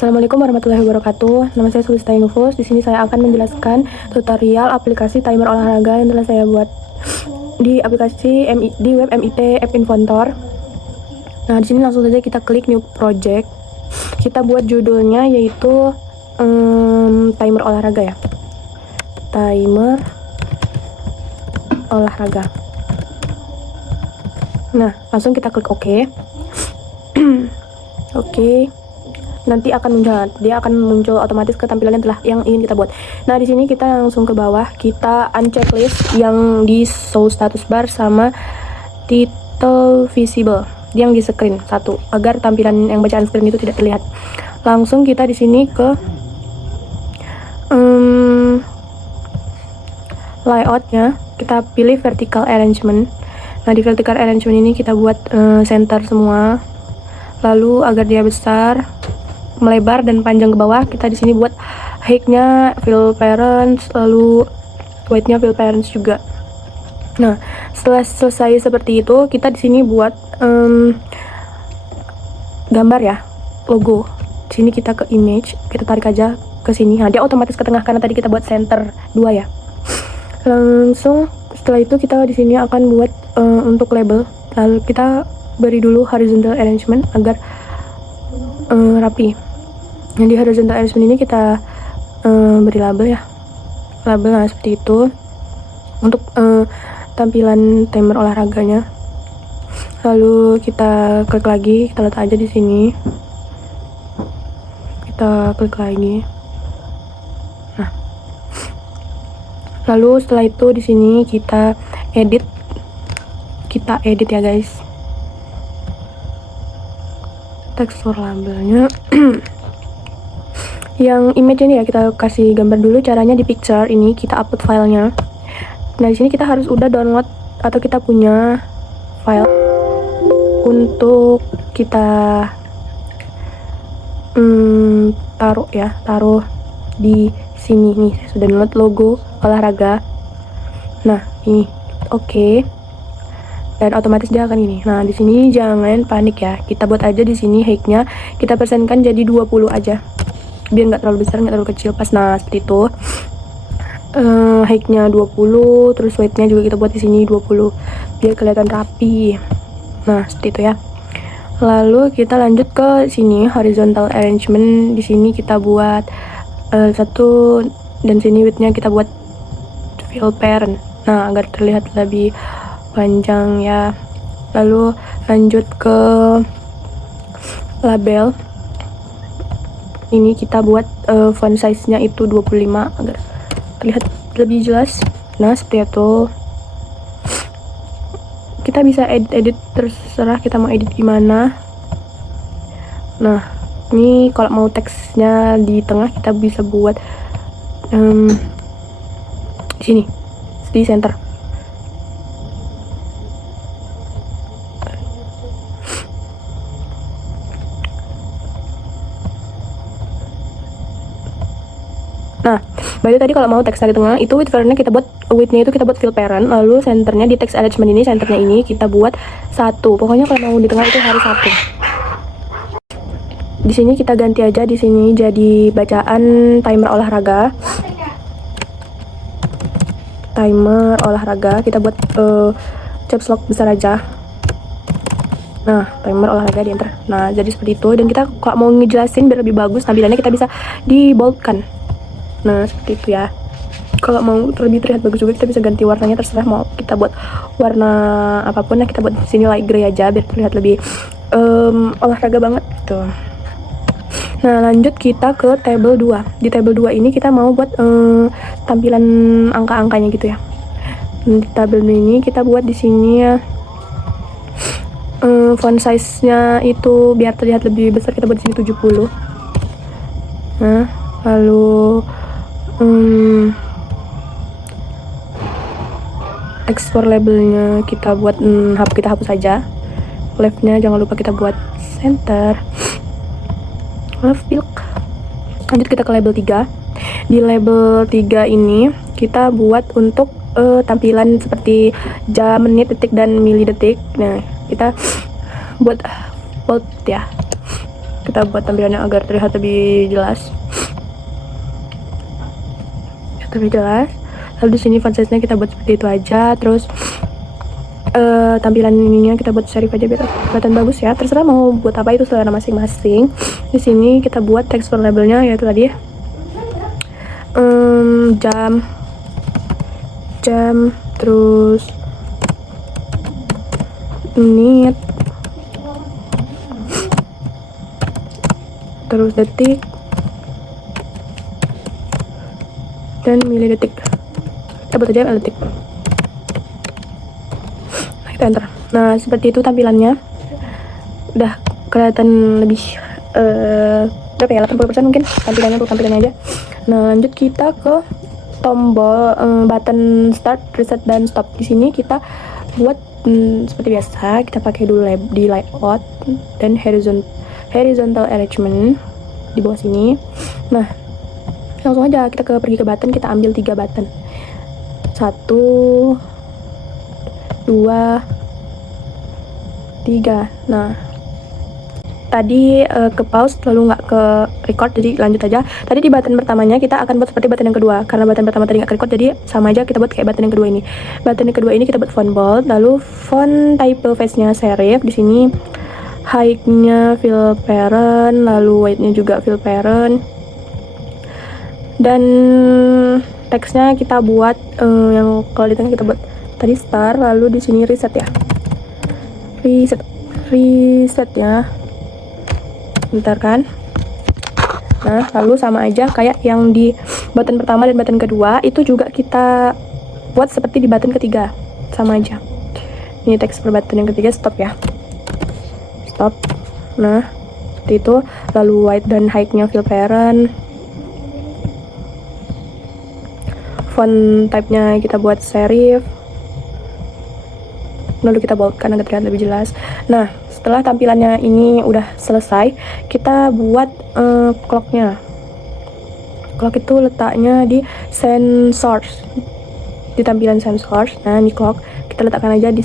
Assalamualaikum warahmatullahi wabarakatuh. Nama saya Sulista Nufus. Di sini saya akan menjelaskan tutorial aplikasi timer olahraga yang telah saya buat di aplikasi di web MIT App Inventor. Nah, di sini langsung saja kita klik new project. Kita buat judulnya yaitu timer olahraga ya. Timer olahraga. Nah, langsung kita klik OK. Oke. Nanti akan muncul otomatis ketampilan yang ingin kita buat. Nah, di sini kita langsung ke bawah, kita uncheck list yang di show status bar sama title visible yang di screen satu, agar tampilan yang bacaan screen itu tidak terlihat. Langsung kita di sini ke layoutnya, kita pilih vertical arrangement. Nah, di vertical arrangement ini kita buat center semua, lalu agar dia besar, melebar dan panjang ke bawah. Kita di sini buat height-nya fill parents, lalu weight-nya fill parents juga. Nah, setelah selesai seperti itu, kita di sini buat gambar ya, logo. Di sini kita ke image, kita tarik aja ke sini. Nah, dia otomatis ke tengah karena tadi kita buat center 2 ya. Langsung setelah itu kita di sini akan buat untuk label. Lalu kita beri dulu horizontal arrangement agar rapi. Nah, di horizontal arrangement ini kita beri label ya, label. Nah, seperti itu untuk tampilan timer olahraganya. Lalu kita klik lagi, kita letak aja di sini, kita klik lagi. Nah, lalu setelah itu di sini kita edit ya guys, tekstur labelnya. Yang image ini ya, kita kasih gambar dulu. Caranya di picture ini kita upload filenya. Nah, di sini kita harus udah download atau kita punya file untuk kita taruh di sini nih. Saya sudah download logo olahraga. Nah, ini oke. Dan otomatis dia akan ini. Nah, di sini jangan panik ya. Kita buat aja di sini height-nya kita persenkan jadi 20 aja. Biar nggak terlalu besar, nggak terlalu kecil. Pas, nah seperti itu. Height-nya 20, terus weight-nya juga kita buat di sini 20 biar kelihatan rapi. Nah, seperti itu ya. Lalu kita lanjut ke sini horizontal arrangement. Di sini kita buat satu, dan sini width-nya kita buat fill parent. Nah, agar terlihat lebih panjang ya. Lalu lanjut ke label. Ini kita buat font size-nya itu 25 agar terlihat lebih jelas. Nah, seperti itu. Kita bisa edit terserah kita mau edit gimana. Nah, ini kalau mau teksnya di tengah kita bisa buat di sini, di center. Nah, baru tadi kalau mau teksnya di tengah itu width-nya kita buat width-nya itu kita buat fill parent, lalu centernya di text arrangement ini, centernya ini kita buat 1. Pokoknya kalau mau di tengah itu harus 1. Di sini kita ganti aja di sini jadi bacaan timer olahraga. Timer olahraga kita buat caps lock besar aja. Nah, timer olahraga di enter. Nah, jadi seperti itu. Dan kita kalau mau ngejelasin biar lebih bagus tampilannya kita bisa di boldkan. Nah, seperti itu ya. Kalau mau lebih terlihat bagus juga kita bisa ganti warnanya, terserah mau kita buat warna apapun. Nah, kita buat di sini light gray aja biar terlihat lebih olahraga banget gitu. Nah, lanjut kita ke table 2. Di table 2 ini kita mau buat tampilan angka-angkanya gitu ya. Di table ini kita buat di sini ya, font size-nya itu biar terlihat lebih besar, kita buat di sini 70. Nah, lalu export labelnya kita buat kita hapus saja. Left-nya jangan lupa kita buat center. Lanjut kita ke label 3. Di label 3 ini kita buat untuk tampilan seperti jam, menit, detik, dan milidetik. Nah, kita buat bold ya. kita buat tampilannya agar terlihat lebih jelas. Lalu di sini font size-nya kita buat seperti itu aja. Terus tampilan ininya kita buat serif aja biar kelihatan bagus ya. Terserah mau buat apa, itu selera masing-masing. Di sini kita buat text labelnya yaitu tadi jam, terus menit, terus detik, dan milidetik. Kita buat aja detik. Nah, kita enter. Nah, seperti itu tampilannya. Udah kelihatan lebih berapa ya, 80% mungkin tampilannya, untuk tampilannya aja. Nah, lanjut kita ke tombol button start, reset, dan stop. Di sini kita buat seperti biasa, kita pakai dulu di layout dan horizontal arrangement di bawah sini. Nah, langsung aja kita pergi ke button, kita ambil 3 button. 1, 2, 3. Nah, tadi ke pause lalu nggak ke record, jadi lanjut aja. Tadi di button pertamanya kita akan buat seperti button yang kedua, karena button pertama tadi nggak ke record, jadi sama aja kita buat kayak button yang kedua ini. Button yang kedua ini kita buat font bold, lalu font typeface-nya serif. Di sini height-nya fill parent, lalu weight-nya juga fill parent, dan teksnya kita buat yang kalau di tengah kita buat tadi star, lalu di sini reset ya, reset ya, bentar kan. Nah, lalu sama aja kayak yang di button pertama dan button kedua, itu juga kita buat seperti di button ketiga, sama aja. Ini teks per button yang ketiga, stop ya, stop. Nah, seperti itu. Lalu weight dan height-nya fill parent, font type-nya kita buat serif, lalu kita boldkan agar terlihat lebih jelas. Nah, setelah tampilannya ini udah selesai, kita buat clock-nya. Clock itu letaknya di sensors, di tampilan sensors. Nah, di clock kita letakkan aja di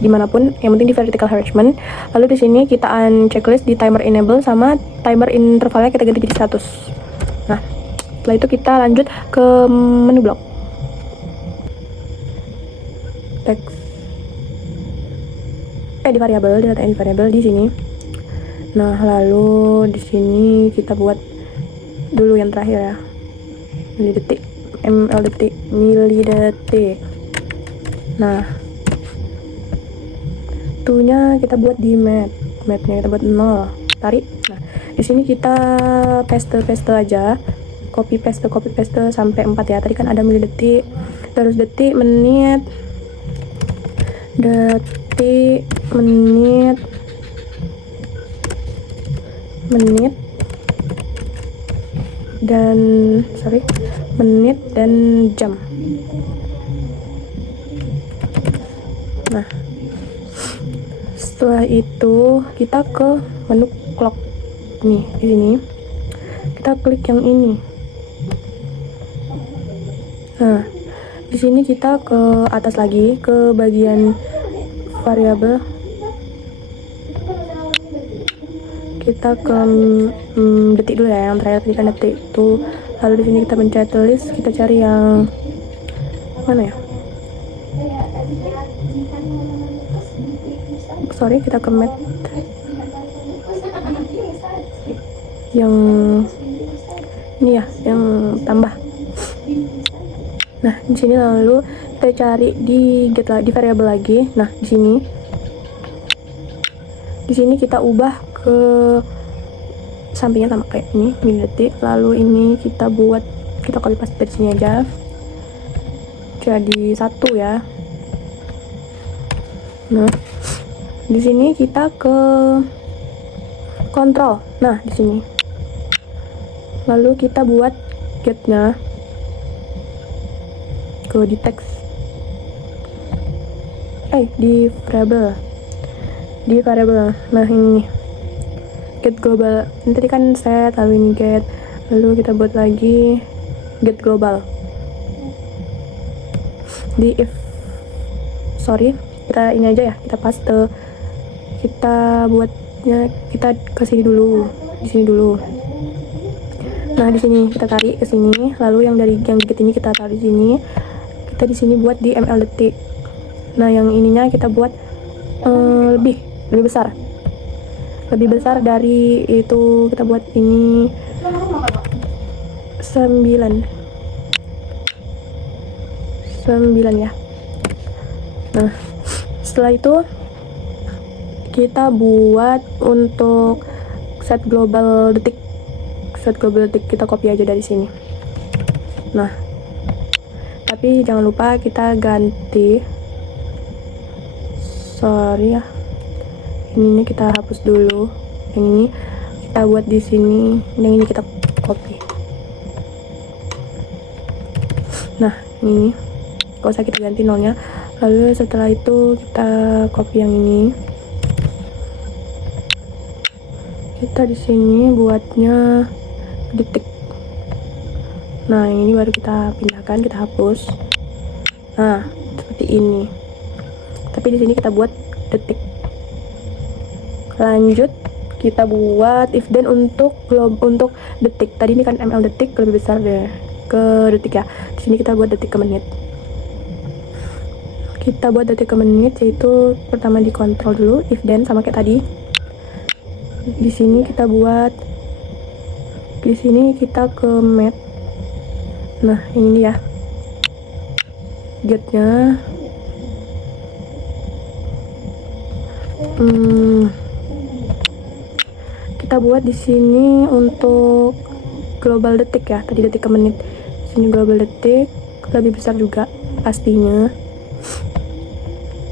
dimanapun, yang penting di vertical arrangement. Lalu di sini kita checklist di timer enable, sama timer intervalnya kita ganti jadi 100. Nah, setelah itu kita lanjut ke menu blok, text di variabel, di variabel di sini. Nah, lalu di sini kita buat dulu yang terakhir ya, milidetik, milidetik. Nah, tunya kita buat di mapnya kita buat 0, tarik. Nah, di sini kita paste aja, copy paste sampai 4 ya. Tadi kan ada milidetik, terus detik, menit, menit, dan jam. Nah, setelah itu kita ke menu clock nih, di sini kita klik yang ini. Nah, di sini kita ke atas lagi, ke bagian variabel, kita ke detik dulu ya, yang terakhir tadi kan detik itu. Lalu di sini kita pencet list, kita cari yang mana ya, kita ke map yang ini ya, yang tambah. Nah, di sini lalu kita cari di di variabel lagi. Nah, di sini kita ubah ke sampingnya sama kayak ini, milidetik. Lalu ini kita copy paste dari sini aja, jadi 1 ya. Nah, di sini kita ke kontrol. Nah, di sini lalu kita buat get-nya ke di teks, di variabel. Nah, ini get global. Ini tadi kan set, lalu ini get, lalu kita buat lagi get global di kita ini aja ya, kita paste, kita buatnya kita kesini dulu. di sini dulu. Nah, di sini kita tarik ke sini, lalu yang dari yang dikit ini kita taruh di sini. Kita di sini buat di ml detik. Nah, yang ininya kita buat lebih besar. Lebih besar dari itu, kita buat ini 9 ya. Nah, setelah itu kita buat untuk set global detik. Kita copy aja dari sini. Nah, tapi jangan lupa kita ganti, sorry ya, ininya kita hapus dulu, yang ini kita buat di sini, yang ini kita copy. Nah, ini gak usah kita ganti nolnya. Lalu setelah itu kita copy yang ini. Kita di sini buatnya detik. Nah, yang ini baru kita pindahkan, kita hapus. Nah, seperti ini. Tapi di sini kita buat detik. Lanjut kita buat if then untuk detik. Tadi ini kan ml detik, lebih besar deh ke detik ya. Di sini kita buat detik ke menit. Kita buat detik ke menit, yaitu pertama dikontrol dulu if then sama kayak tadi. Di sini kita buat, di sini kita ke map. Nah, ini ya getnya. Kita buat di sini untuk global detik ya, tadi detik ke menit. Di sini global detik lebih besar juga pastinya.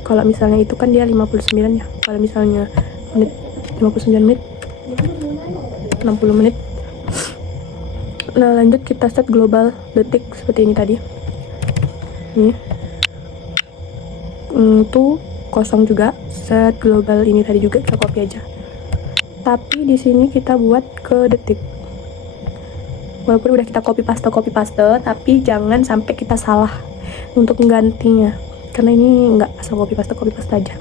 Kalau misalnya itu kan dia 59 ya. Kalau misalnya menit 59 menit, 60 menit. Nah, lanjut kita set global detik seperti ini tadi. Ini tuh kosong juga. Set global ini tadi juga kita copy aja. Tapi di sini kita buat ke detik. Walaupun udah kita copy paste, tapi jangan sampai kita salah untuk menggantinya. Karena ini nggak asal copy paste aja.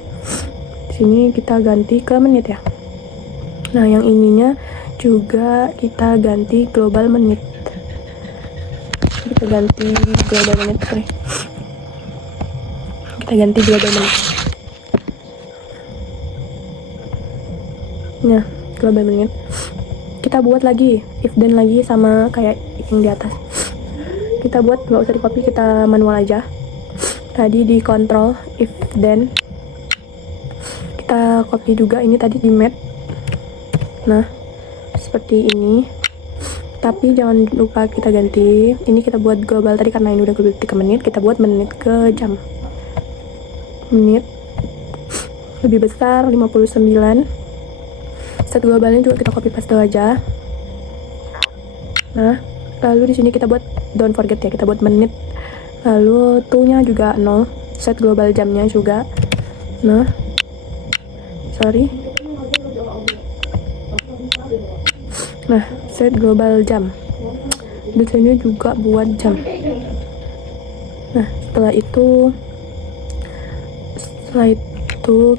Di sini kita ganti ke menit ya. Nah, yang ininya juga kita ganti global menit. Kita ganti global menit, sorry. Kita ganti global menit. Nah, global menit. Kita buat lagi if then lagi sama kayak yang di atas. Kita buat, nggak usah di copy, kita manual aja. Tadi di control if then, kita copy juga ini tadi di map. Nah, seperti ini. Tapi jangan lupa kita ganti. Ini kita buat global tadi karena ini udah global detik ke menit. Kita buat menit ke jam. Menit lebih besar 59. Set globalnya juga kita copy paste aja. Nah, lalu di sini kita buat don't forget ya, kita buat menit. Lalu tuh-nya juga 0. Set global jamnya juga. Nah, sorry. Nah, set global jam. Di sini juga buat jam. Nah, setelah itu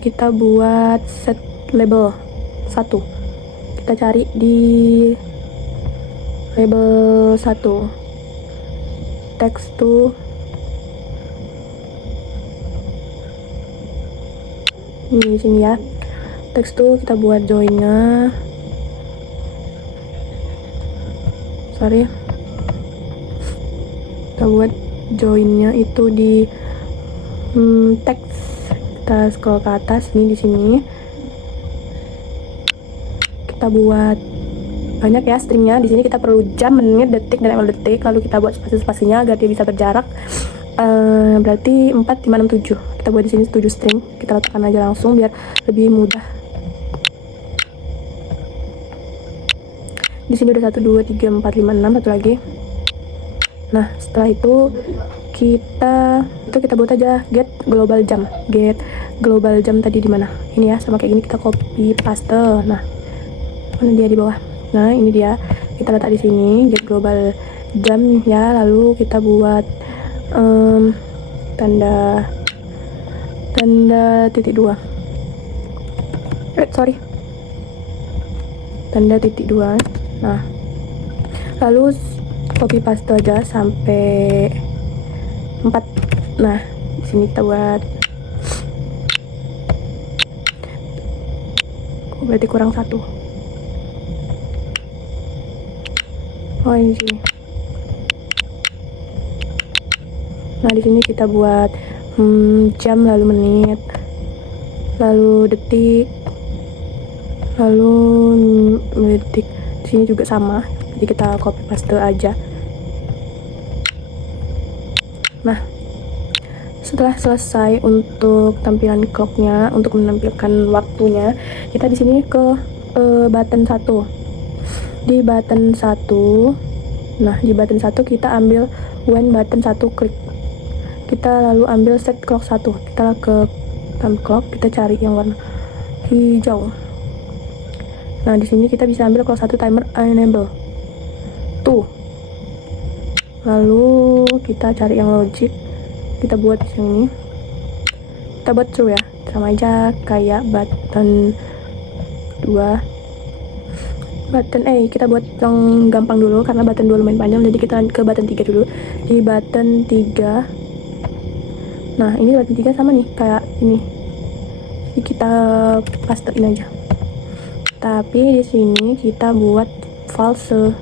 kita buat set label 1. Kita cari di label 1. Text to ini di sini ya. Text to kita buat joinnya. Sorry, kita buat joinnya itu di teks. Kita scroll ke atas nih, di sini kita buat banyak ya stringnya. Di sini kita perlu jam, menit, detik, dan ml detik. Lalu kita buat spasi-spasinya agar dia bisa berjarak. Berarti 4, 5, 6, 7. Kita buat di sini 7 string. Kita letakkan aja langsung biar lebih mudah. Di sini udah 1, 2, 3, 4, 5, 6, satu lagi. Nah, setelah itu kita buat aja get global jam. Get global jam tadi di mana? Ini ya, sama kayak gini kita copy paste. Nah, mana dia di bawah? Nah, ini dia. Kita letak di sini get global jam ya. Lalu kita buat tanda titik 2. Sorry. tanda titik 2. Nah, lalu copy paste aja sampai 4. Nah, di sini kita buat, berarti kurang 1. Oh, ini sini. Nah, di sini kita buat jam, lalu menit, lalu detik, lalu detik. Di sini juga sama, jadi kita copy paste aja. Nah, setelah selesai untuk tampilan clocknya, untuk menampilkan waktunya, kita di sini ke button 1. Di button 1, nah di button 1 kita ambil when button 1 klik. Kita lalu ambil set clock 1. Kita ke time clock, kita cari yang warna hijau. Nah, di sini kita bisa ambil clock 1 timer enable. Tuh. Lalu kita cari yang logic. Kita buat di sini. Kita buat true ya. Sama aja kayak button 2. Button kita buat yang gampang dulu karena button 2 lumayan panjang, jadi kita ke button 3 dulu. Di button 3. Nah, ini button 3 sama nih kayak ini. Jadi kita pastein aja. Tapi di sini kita buat false.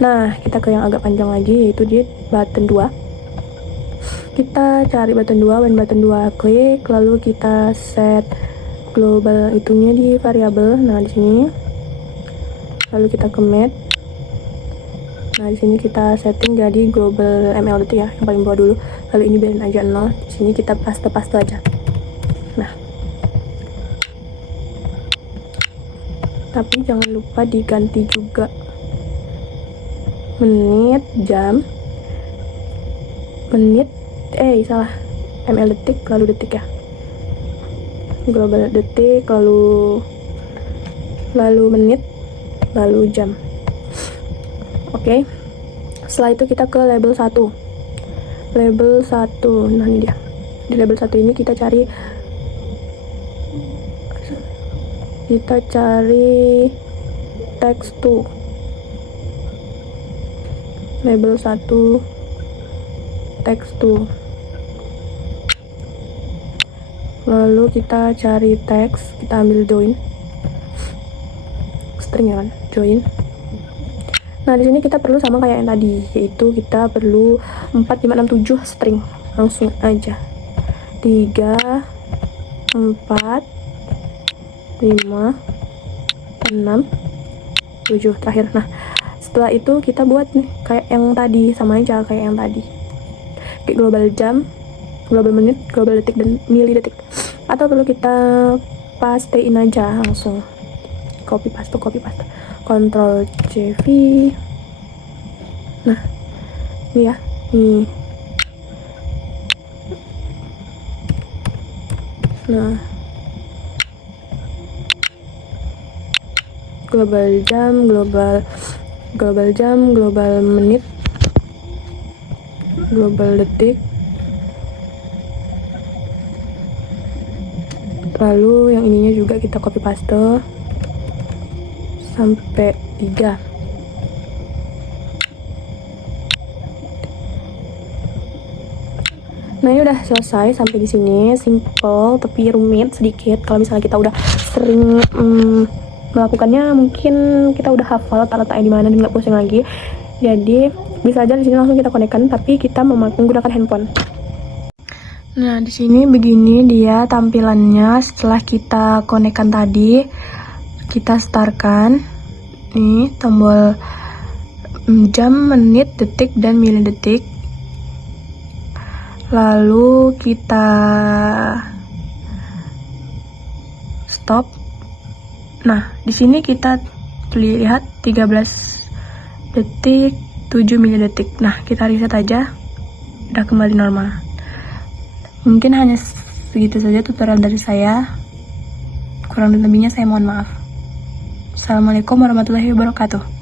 Nah, kita ke yang agak panjang lagi, yaitu di button 2. Kita cari button 2, when button 2 klik, lalu kita set global itunya di variabel. Nah, di sini. Lalu kita ke mat. Nah, di sini kita setting jadi global ml itu ya, yang paling bawah dulu. Lalu ini biarin aja 0. Di sini kita paste aja. Nah, tapi jangan lupa diganti juga menit, jam, menit, salah, ml detik, lalu detik ya, global detik, lalu menit, lalu jam. Oke. Setelah itu kita ke label 1. Label 1. Nah, ini dia. Di label 1 ini kita cari text to. Label 1 text to. Lalu kita cari teks, kita ambil join. String ya kan? Join. Nah, di sini kita perlu sama kayak yang tadi, yaitu kita perlu 4, 5, 6, 7 string. Langsung aja. 3, 4, 5, 6, 7 terakhir. Nah, setelah itu kita buat nih kayak yang tadi, sama aja kayak yang tadi. Kayak global jam, global menit, global detik, dan mili detik. Atau perlu kita pastein aja langsung. Copy paste. Ctrl C V. Nah, ini ya, nih. Nah, global jam, global menit, global detik. Lalu yang ininya juga kita copy paste sampai 3. Nah, ini udah selesai sampai di sini, simple tapi rumit sedikit. Kalau misalnya kita udah sering melakukannya, mungkin kita udah hafal letak-letaknya di mana dan nggak pusing lagi. Jadi bisa aja di sini langsung kita konekkan, tapi kita menggunakan handphone. Nah, di sini begini dia tampilannya setelah kita konekkan tadi. Kita startkan. Nih, tombol jam, menit, detik, dan mili detik. Lalu kita stop. Nah, di sini kita lihat 13 detik, 7 mili detik. Nah, kita reset aja. Udah kembali normal. Mungkin hanya segitu saja tutorial dari saya. Kurang lebihnya saya mohon maaf. Assalamualaikum warahmatullahi wabarakatuh.